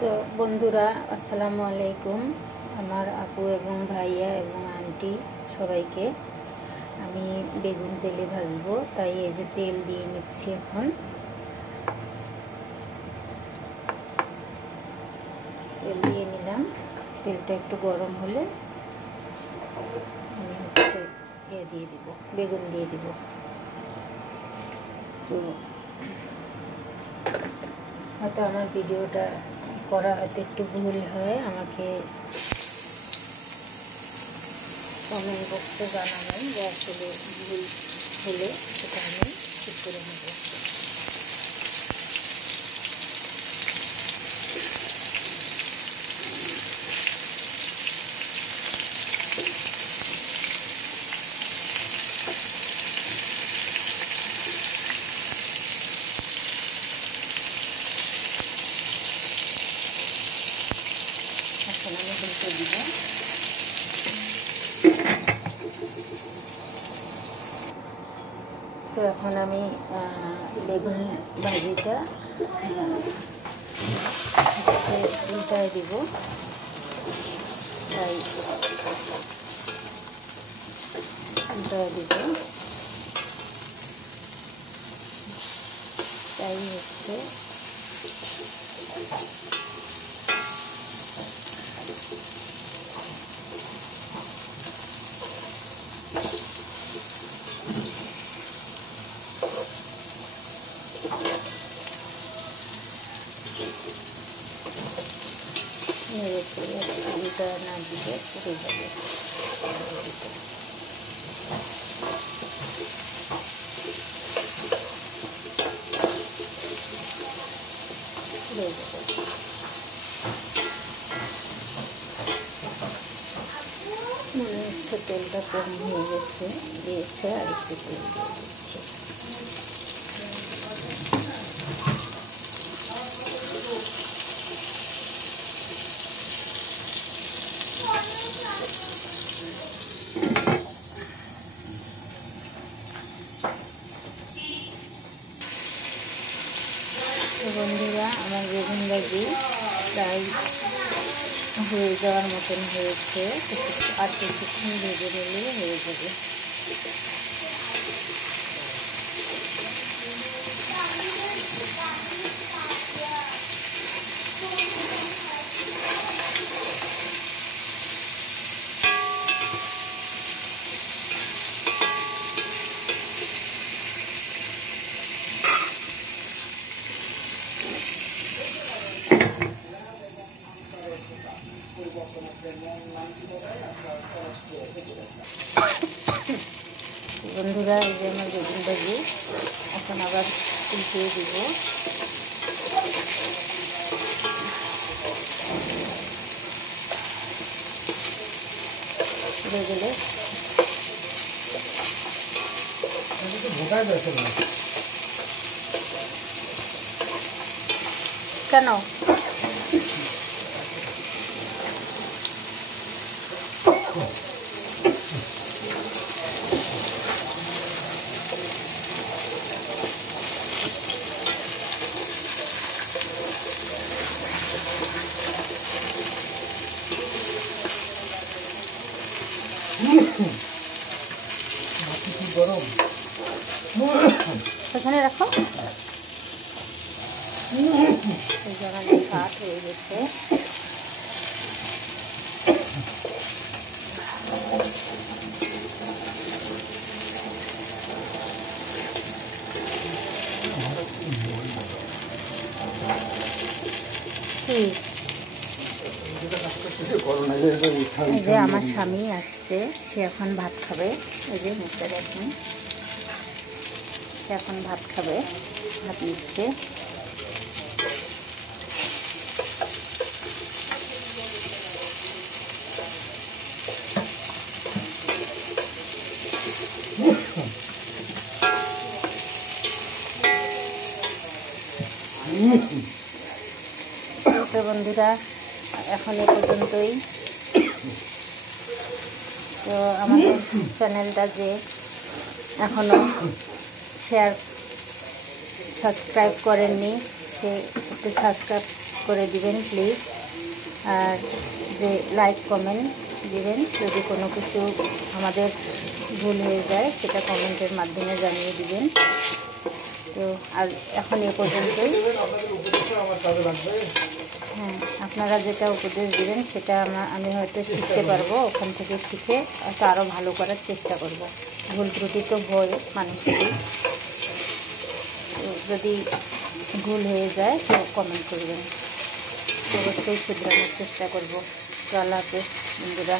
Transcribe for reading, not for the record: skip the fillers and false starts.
তো বন্ধুরা, আসসালামু আলাইকুম। আমার আপু এবং ভাইয়া এবং আন্টি সবাইকে আমি বেগুন তেলে ভাজবো, তাই এই যে তেল দিয়ে নিচ্ছি। এখন তেল দিয়ে নিলাম। তেলটা একটু গরম হলে আমি দিয়ে দিব, বেগুন দিয়ে দিব। তো হয়তো আমার ভিডিওটা করা হয়তো একটু ভুল হয়, আমাকে কমেন্ট বক্সে জানাবেন যে আসলে ভুল হলে সেটা আমি ঠিক করে নেব। এখন আমি উল্টে দিব। তো এখন আমি বেগুন ভাজিটা উল্টায় দিব। তাই উল্টায় দিব, তাই হচ্ছে নেড়ে চেড়ে উল্টা না দিলে উঠে যাবে। মনে হচ্ছে তেলটা কম হয়ে গেছে, আর একটু তেল দিয়ে দিচ্ছি। তো বন্ধুরা, আমার বেগুন ভাজি প্রায় হয়ে যাওয়ার মতন হয়েছে। আর কিছুক্ষণ ভেজে নিলে হয়ে যাবে। বন্ধুরা, এই যে আমার বেগুন ভাজি এখন আবার উল্টিয়ে দিব। পুড়ে গেলে কেন সেখানে রাখো। এই জায়গাটা ভাত হয়ে গেছে। এই যে আমার স্বামী আসছে, সে এখন ভাত খাবে। এই যে মুখটা দেখুন, সে এখন ভাত খাবে, ভাত নিচ্ছে। তো বন্ধুরা, এখন এ পর্যন্তই। তো আমাদের চ্যানেলটা যে এখনও সাবস্ক্রাইব করেননি, সে একটু সাবস্ক্রাইব করে দিবেন প্লিজ। আর যে লাইক কমেন্ট দিবেন, যদি কোনো কিছু আমাদের ভুল হয়ে যায় সেটা কমেন্টের মাধ্যমে জানিয়ে দিবেন। তো আর এখন এ পর্যন্তই। হ্যাঁ, আপনারা যেটা উপদেশ দিবেন সেটা আমি হয়তো শিখতে পারবো, ওখান থেকে শিখে হয়তো আরও ভালো করার চেষ্টা করব। ভুল ত্রুটি তো হয় মানুষেরই, যদি ভুল হয়ে যায় তো কমেন্ট করবেন, অবশ্যই শুধরানোর চেষ্টা করব। তো আল্লাহ হাফেজ বন্ধুরা।